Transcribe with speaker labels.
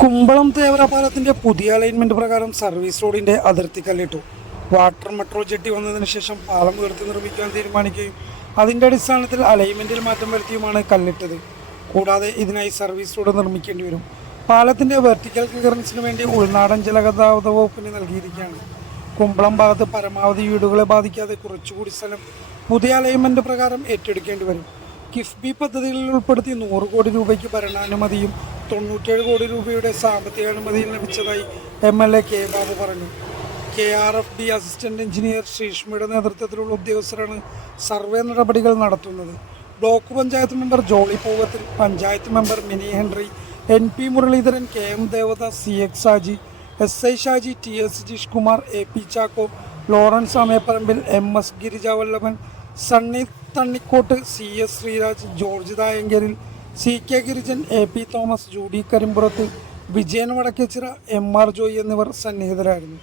Speaker 1: കുമ്പളം തേവര പാലത്തിന്റെ പുതിയ അലൈൻമെന്റ് പ്രകാരം സർവീസ് റോഡിന്റെ അതിർത്തി കല്ലിട്ടു. വാട്ടർ മെട്രോ ജെട്ടി വന്നതിന് ശേഷം പാലം ഉയർത്തി നിർമ്മിക്കാൻ തീരുമാനിക്കുകയും അതിന്റെ അടിസ്ഥാനത്തിൽ അലൈൻമെന്റിൽ മാറ്റം വരുത്തിയുമാണ് കല്ലിട്ടത്. കൂടാതെ ഇതിനായി സർവീസ് റോഡ് നിർമ്മിക്കേണ്ടി വരും. പാലത്തിന്റെ വെർട്ടിക്കൽ ക്ലിയറൻസിന് വേണ്ടി ഉൾനാടൻ ജലഗതാഗത വകുപ്പിന് നൽകിയിരിക്കുകയാണ്. കുമ്പളം ഭാഗത്ത് പരമാവധി വീടുകളെ ബാധിക്കാതെ കുറച്ചുകൂടി സ്ഥലം പുതിയ അലൈൻമെന്റ് പ്രകാരം ഏറ്റെടുക്കേണ്ടി വരും. കിഫ്ബി പദ്ധതികളിൽ ഉൾപ്പെടുത്തി നൂറ് കോടി രൂപയ്ക്ക് ഭരണാനുമതിയും തൊണ്ണൂറ്റേഴ് കോടി രൂപയുടെ സാമ്പത്തിക അനുമതി ലഭിച്ചതായി M L A K Babu പറഞ്ഞു. K R F D assistant engineer ശ്രീഷ്മയുടെ നേതൃത്വത്തിലുള്ള ഉദ്യോഗസ്ഥരാണ് സർവേ നടപടികൾ നടത്തുന്നത്. Block panchayat member Jolly Poovathil panchayat member Mini Henry N P Muraleedharan K M Devadas C X Shaji S I Shaji T S Satheesh Kumar A P Chacko Lawrence Amayaparambil M S Girijavallabhan Sunny Thannikottu C S Sreeraj George Thayankaril C K Girijan A P Thomas Judy Karimpurath Vijayan Vadakkechira M R Joy എന്നിവർ സന്നിഹിതരായിരുന്നു.